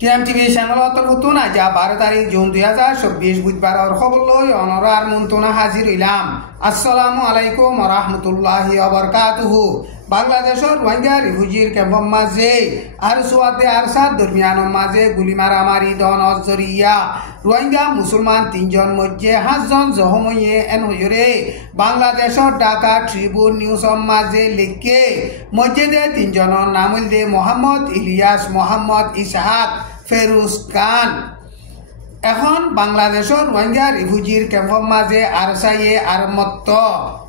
টিএমটিভি channel অন্তর্ভুক্ত যা 12 তারিখ জুন 2024 বুধবার খবর লই অনরার মন্তনা হাজির হইলাম। আসসালামু আলাইকুম ওয়া রাহমাতুল্লাহি ওয়া বারাকাতুহু। বাংলাদেশের রোহিঙ্গা রিফিউজির ক্যাম্পের মাঝে আর সোয়াতে আরসাদ দরমিয়ানের মাঝে গুলি মারামারি দন অজরিয়া রোহিঙ্গা মুসলমান 3 জন মধ্যে 5 জন জখম হয়ে এন হইরে বাংলাদেশের ঢাকা ট্রিবিউন নিউজের মাঝে লিখে মসজিদে 3 জনের নাম হইলে মোহাম্মদ ইলিয়াস, মোহাম্মদ ইসহাক, ফেরুজ খান। এখন বাংলাদেশের রোহিঙ্গা রিফিউজির ক্যাম্পের মাঝে আরসাইয়ে আর মত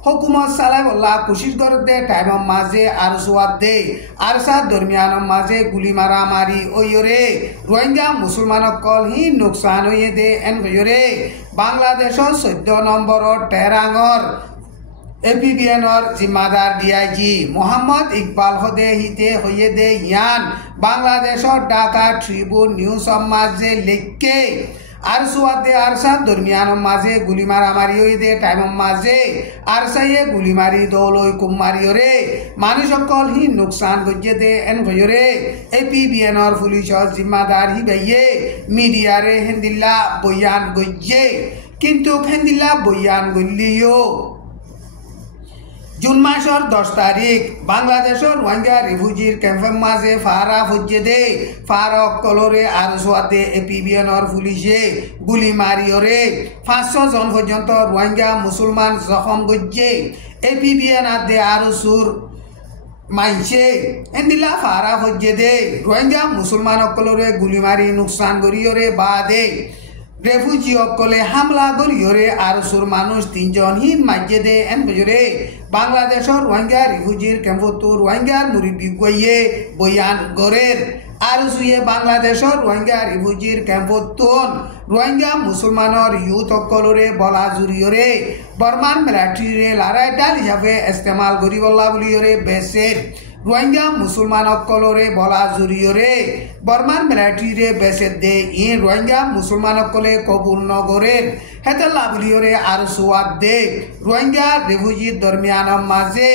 হুকুমত চালাই বল্লা কোশিশ করতে টাইমের মাঝে আর সোয়াদ দে আরসাদ দরমিয়ানের মাঝে গুলি মারামারি ওইরে রোহিঙ্গা মুসলমানসকল হি নোকসান হয়ে দে এন হইরে বাংলাদেশের 14 নম্বরের টেরাঙর এপিবিএনর জিম্মাদার ডিআইজি মোহাম্মদ ইকবাল হদে হিতে হয়ে দে ইয়ান বাংলাদেশের ঢাকা ট্রিবিউন নিউজের মাঝে লিখে আর সোয়াদে আরসাদ দরমিয়ানের মাঝে গুলি মারামারি হয়ে দে টাইমের মাঝে আরসাইয়ে গুলি মারি দৌলই কুমারিয়রে মানুষ সকল হি নোকসান গজ্জে দে এন গজরে এপিবিএনর পুলিশের জিম্মাদার হি বাইয়ে মিডিয়ারে হেন্দিল্লা বয়ান গজ্জে কিন্তু হেন্দিল্লা বয়ান গল্লিও জুন মাসের 10 তারিখ বাংলাদেশের রোহিঙ্গা রিফিউজির ক্যাম্পের মাঝে ফারা হজ্জে দে ফারক কলরে আর সোয়াদে এপিবিএনর পুলিশে গুলি মারিয়রে 500 জন পর্যন্ত রোহিঙ্গা মুসলমান জখম গজ্জে এপিবিএন আদে আর সুর মাইছে এন্দিলা ফারা হজ্জে দে রোহিঙ্গা মুসলমান কলরে গুলি মারি নুকসান করিয়রে বাদে রেফিউজি অকলে হামলা করিয়রে আর সুর মানুষ 3 জন হিন মাঝে দে এন বজরে বাংলাদেশের রোহিঙ্গা রিফিউজির ক্যাম্পত রোহিঙ্গার মুরিবি গইয়ে বয়ান গরের আর সুয়ে বাংলাদেশের রোহিঙ্গা রিফিউজির ক্যাম্পত রোহিঙ্গা মুসলমানের ইউথ অকলরে বলা জুরিয়রে বর্মান মিলিটারিরে লড়াই ডাল হিসাবে ইস্তেমাল করিবল্লা বলিয়রে বেসের রোহিঙ্গা মুসলমান অকলরে বলা জুরিয়রে বর্মান মিলিটারিরে বেসে দে ইন রোহিঙ্গা মুসলমান অকলে কবুল নগরের হেতলা বলিয়রে আর সোয়াদ দে রোহিঙ্গা রিফিউজির দরমিয়ানের মাঝে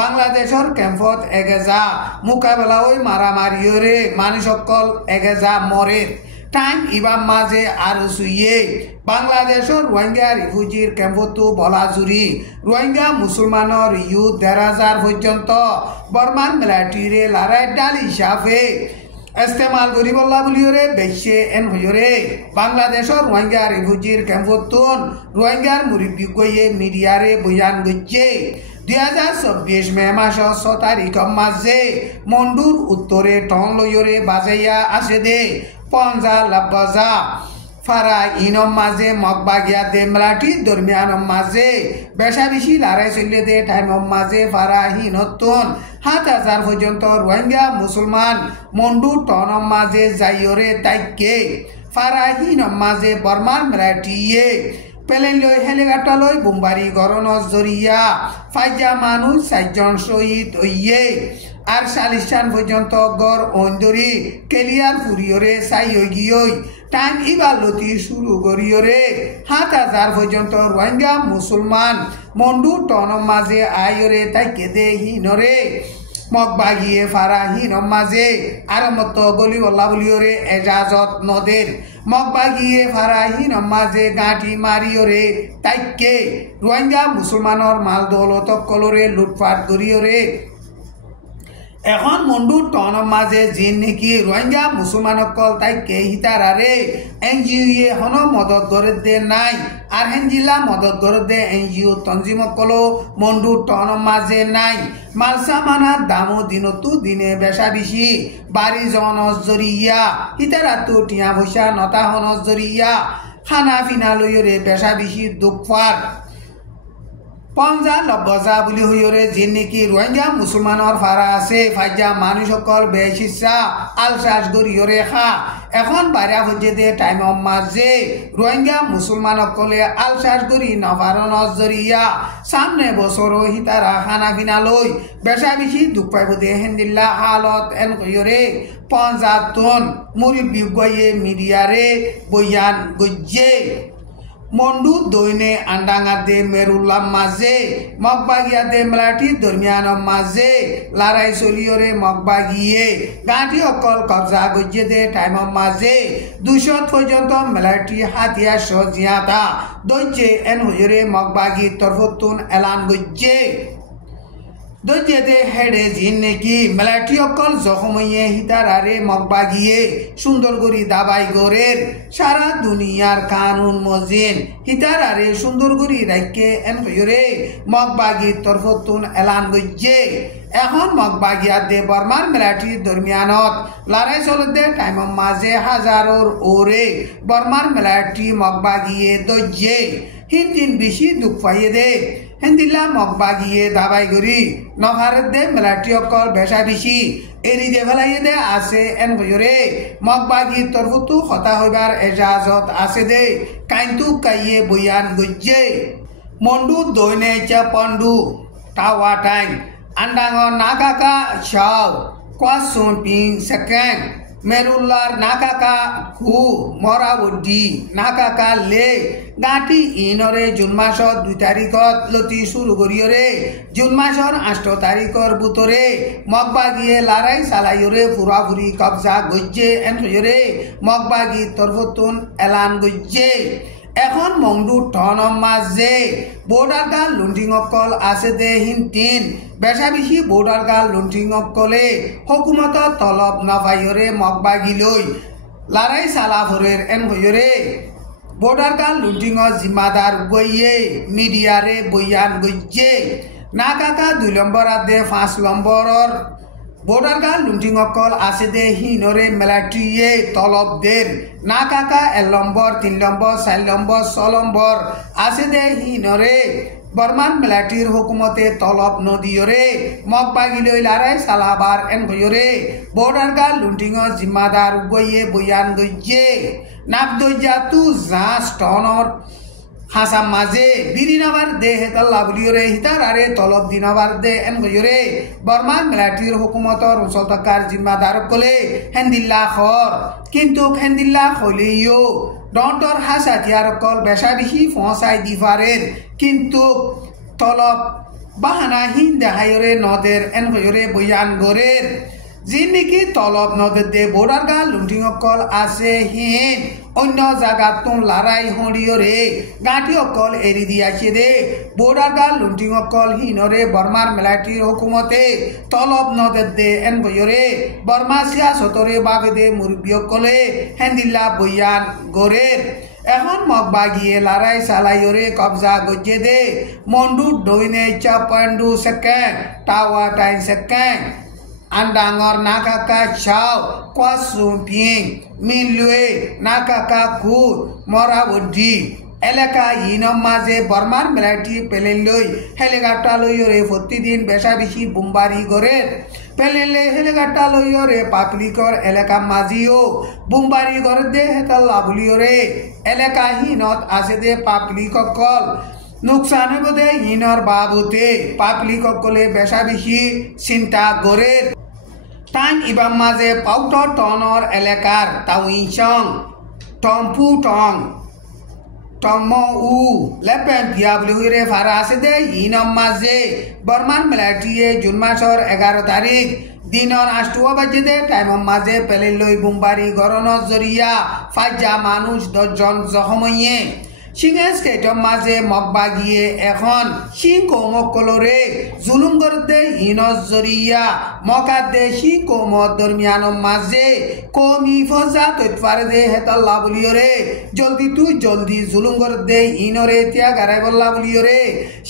বাংলাদেশের ক্যাম্পত এগেজা মোকাবেলা ওই মারামারিয়রে মানুষ সকল এগেজা মরের টাইম ইবাম মাঝে আর সুইয়ে বাংলাদেশের রোহিঙ্গা রিফিউজির ক্যাম্পতো বলা জুরি রোহিঙ্গা মুসলমানের ইউথ 1,000 পর্যন্ত বর্মান মিলিটারিরে লড়াই ডাল হিসাবে ইস্তেমাল করিবল্লা বলিয়রে বেশে এন হইরে বাংলাদেশের রোহিঙ্গা রিফিউজির ক্যাম্পতো রোহিঙ্গার মুরিবি গইয়ে মিডিয়ারে বয়ান গজ্জে 2024 মে মাসের 6 তারিখের মাঝে মন্ডুর উত্তরে টং লইরে বাজাইয়া আসে দে পঞ্জা লাবাজা ফারা ইনম মাঝে মগবাগিয়া দে মিলিটারি দরমিয়ানের মাঝে বেশা বেশি লড়াই চলে দে টাইমের মাঝে ফারা হিনতন 7,000 পর্যন্ত রোহিঙ্গা মুসলমান মন্ডু টনের মাঝে যাইরে তাইকে ফারা হিনম মাঝে বর্মান মিলিটারিয়ে প্লেন লই হেলিকপ্টার লই বোমবারি গরনের জরিয়া ফাইজা মানুষ 4 জন শহীদ হইয়ে আর 40 পর্যন্ত গড় অন্দরি কেলিয়ার ফুরিয়রে সাই হই গিয়ই টাইম ইবালতি শুরু করিয়রে 7,000 পর্যন্ত রোহিঙ্গা মুসলমান মন্ডু টনের মাঝে আইরে তাইকে দে হিনরে মগবাগিয়ে ফারা হিনর মাঝে আর মত গলি বল্লা বলিয়রে এজাজত নদের মগবাগিয়ে ফারা হিনর মাঝে গাঁটি মারিয়রে তাইকে রোহিঙ্গা মুসলমানের মাল দৌলত কলরে লুটপাট করিয়রে এখন মন্ডুর টনের মাঝে জিন নাকি রোহিঙ্গা মুসলমান সকল তাইকে হিতারারে এনজিও হন মদত করে দে নাই আর হেনজিলা মদত করে দে এনজিও তঞ্জিম সকলো মন্ডুর টনের মাঝে নাই মালসা মানার দামও দিনতো দিনে বেশা বেশি বাড়ি জনস জরিয়া হিতারাতো টিয়া পয়সা নতা হনস জরিয়া খানা ফিনা লইরে বেশা বেশি দুঃখার পঞ্জা লব্বজা বলি হইরে যে নাকি রোহিঙ্গা মুসলমানের ফারা আছে ফাইজা মানুষ সকল বেশিসা আলসাস গরিয়রে খা এখন বাড়া হচ্ছে দে টাইমের মাঝে রোহিঙ্গা মুসলমান সকলে আলসাস গরি নভারন জরিয়া সামনে বছর হিতারা খানা পিনা লই বেশা বেশি দুঃখ পাইব দে হেন্দিল্লা হালত এন কইরে পঞ্জাতন মুরিবি গয়ে মিডিয়ারে বয়ান গজ্জে মন্ডু দৈনে আন্ডাঙাদে মেরুল্লাম মাঝে মগবাগিয়াদে মেলাটি দরমিয়ান মাঝে লড়াই চলিয়রে মগবাগিয়ে গাঁটি অকল কবজা গজ্জে দে টাইম মাঝে 200 পর্যন্ত মেলাটি হাতিয়া সজিয়াতা দৈজে এন হজরে মগবাগি তরফতুন এলান গজ্জে দৈজেদে হেডে জিন নেকি মেলাটি অকল জখমইয়ে হিতারারে মগবাগিয়ে সুন্দরগড়ি দাবাই গড়ের সারা দুনিয়ার কানুন মজিন হিতারারে সুন্দরগড়ি রাখকে এন হজরে মগবাগি তরফতুন এলান গজ্জে এখন মগবাগিয়া দে বর্মার মেলাটি দরমিয়ানত লড়াই চলতে টাইম মাঝে হাজারোর ওরে বর্মার মেলাটি মগবাগিয়ে দজ্জে হিন্দিন বেশি দুঃখ পাইয়ে দে হেন্দিল্লা মগবাগিয়ে দাবাই গড়ি নভারত দে মেলাটি অকল বেশা বেশি এরি দে ফেলাইয়ে দে আছে এন হজরে মগবাগি তরফতু হতা হইবার এজাজত আছে দে কাইন্তু কাইয়ে বয়ান গজ্জে মন্ডু দৈনে চা পন্ডু টাওয়া টাইম আন্ডাঙর নাকাকা চাও কোয়াসুন পিং সেকেন্ড মেরুল্লার নাকাকা হু মরাবডি নাকাকা লে গাঁটি ইনরে জুন মাসর 2 তারিখত লতি শুরু করিয়রে জুন মাসর 8 তারিখর বুতরে মগবাগিয়ে লড়াই চালাইয়রে পুরাপুরি কবজা গজ্জে এন হজরে মগবাগি তরফতুন এলান গজ্জে এখন মংডু টন মাঝে বর্ডার গাল লুন্টিং অকল আছে দে হিন্টিন বেশা বেশি বর্ডার গাল লুন্টিং অকলে হকুমত তলব নাফাইরে মগবাগি লই লড়াই সালাফরের এন হইরে বর্ডার গাল লুন্টিং জিম্মাদার গইয়ে মিডিয়ারে বয়ান গজ্জে না কাকা 2 নম্বর আদে 5 নম্বরর বর্ডার গাল লুন্টিং অকল আছে দে হিনরে মেলাটিয়ে তলবদের না কাকা 1 নম্বর 3 নম্বর 4 নম্বর 6 নম্বর আছে দে হিনরে বর্মান মেলাটির হুকুমতে তলব নদীয়রে মগবাগি লই লড়াই সালাবার এন গয়রে বর্ডার গাল লুন্টিং জিম্মাদার গইয়ে বয়ান গজ্জে নাবদজাতু জাস টনর হাসাম মাঝে বিদিনাবার দে হেতাল্লা বলিয়রে হিতারারে তলব দিনাবার দে এন গয়রে বর্মান মেলাটির হুকুমতর উসলতাকার জিম্মাদার কলে হেন্দিল্লা খর কিন্তু হেন্দিল্লা খলিও ডন্টর হাসাতিয়ার কল বেশা বেশি ফসাই দিফারের কিন্তু তলব বাহানাহীন দেহায়রে নদের এন গয়রে বয়ান গরের যিনিকি তলব নদের দে বর্ডার গাল লুন্টিং অকল আছে হিন অন্য জায়গাতুন লড়াই হরিয়রে গাঁটি অকল এরি দিয়াছে দে বর্ডার গাল লুন্টিং অকল হিনরে বর্মার মেলাটির হুকুমতে তলব নদের দে এন গয়রে বর্মা সিয়াসতরে বাবে দে মুরব্বী অকলে হেন্দিল্লা বয়ান গরের এখন মগবাগিয়ে লড়াই চালাইয়রে কবজা গজ্জে দে মন্ডু দৈনে চা পন্ডু সেকেন্ড টাওয়া টাইম সেকেন্ড আন্ডাঙর নাকাকা চাও কোয়াসুন পিং মিনলুয়ে নাকাকা খুর মরাবডি এলাকা ইনম মাঝে বর্মার মেলাটি পেলেন লই হেলিকপ্টার লইয়রে প্রতিদিন বেশা বেশি বুমবারি গড়ে পেলেলে হেলিকপ্টার লইয়রে পাবলিকর এলাকা মাঝিও বুমবারি গড়ে দে হেতাল্লা বলিয়রে এলাকা হিনত আছে দে পাবলিক অকল নুকসান হইব দে হিনর বাবুতে পাবলিক অকলে বেশা বেশি চিন্তা গড়ে টাইম ইবাম মাঝে পাউটর টনর এলাকার তাউইচং টম্পু টং টম উ লেপেন পিয়াবলিরে ফারা আছে দে ইনম মাঝে বর্মান মেলাটিয়ে জুন মাসর 11 তারিখ দিনর 8 বাজে দে টাইম মাঝে পেলে লই বুমবারি গরনর জরিয়া ফাজা মানুষ 10 জন জখমইয়ে সিংহে স্টেটর মাঝে মগবাগিয়ে এখন সিং কৌমকলরে জুলুম করতে হিনজ জরিয়া মকাদে সিং কৌম দরমিয়ান মাঝে কমি ফজা তৈফার দে হেতাল্লা বলিয়রে জলদি তুই জলদি জুলুম করতে হিনরে তিয়া গারাই বল্লা বলিয়রে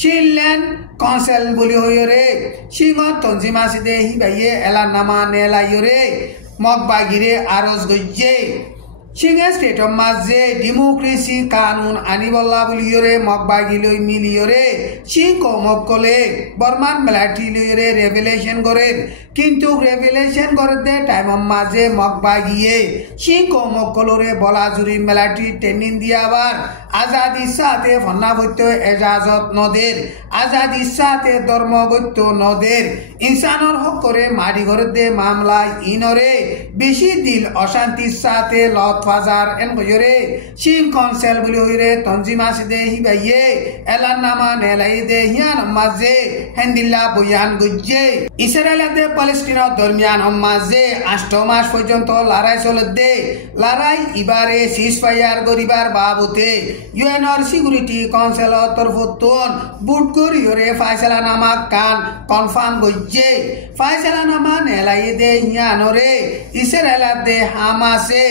শিনলেন কনসেল বলি হইরে সিংহ তঞ্জিম আছে দে হিবাইয়ে এলা নামা নেলাইয়রে মগবাগিরে আরজ গজ্জে সিংহে স্টেটর মাঝে ডেমোক্রেসি কানুন আনিবল্লা বলিয়রে মগবাগি লই মিলিয়রে সিং কৌমকলে বর্মান মেলাটি লইরে রেভেলেশন করে কিন্তু রেভেলেশন করে দে টাইম মাঝে মগবাগিয়ে সিং কৌমকলরে বলাজুরি মেলাটি ট্রেনিং দিয়াবার আজাদি সাথে ফন্নাবত্য এজাজত নদের আজাদি সাথে ধর্মগত্য নদের ইনসানর হক করে মারি ঘরে দে মামলা ইনরে বেশি দিল অশান্তির সাথে লত Fajar en goyore Shin Council buli hoire Tonjima side hibaye Elan nama nelai de hian maze Hendilla boyan gujje Israel de Palestina dormian maze Ashtomash পর্যন্ত লড়াই চলতে লড়াই ইবারে সিজফায়ার গরিবার বাবুতে ইউএনআর সিকিউরিটি কাউন্সিলর তরফতন বুট করিয়রে ফায়সালানামা কান কনফার্ম গজ্জে ফায়সালানামা নেলাইদে হিয়ানরে ইসরায়েলাদে হামাসে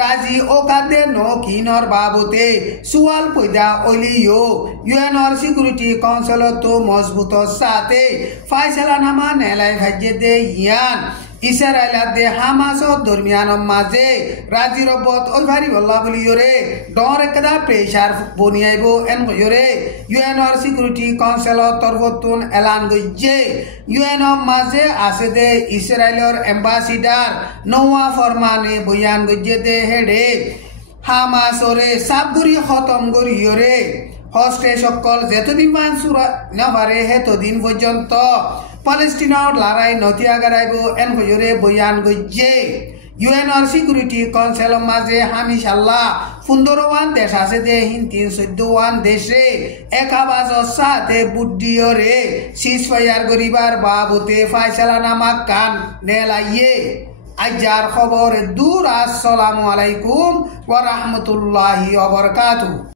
রাজি ওকাদে নকিনর বাবুতে সুয়াল পয়দা ওলিও ইউএনআর সিকিউরিটি কাউন্সিলর তো মজবুত সাথে ফায়সালানামা নেলাই ভাজ্যে দে ইয়ান Israel de Hamas o dormiano maze Raji robot oi bhari bolla boli yore dor ekda pressure boniaibo en yore UNR Security Council torfotun elan gojje UNR maze asede Israelor ambassador Noah Formane boyan gojje de hede Hamas ore sabguri khotom gori yore hoste সকল যেতদিন মানসুরা না পারে হেতদিন পর্যন্ত Palestinaor larai notia garaibo en goyore boyan gojje UNR Security Council maze hamishallah fundorowan desh ase de hin 314 deshe ekabazo sate buddiore ceasefire goribar babute faysalanama kan nelaiye ajar khobor dur assalamu alaikum wa rahmatullahi wa barakatuh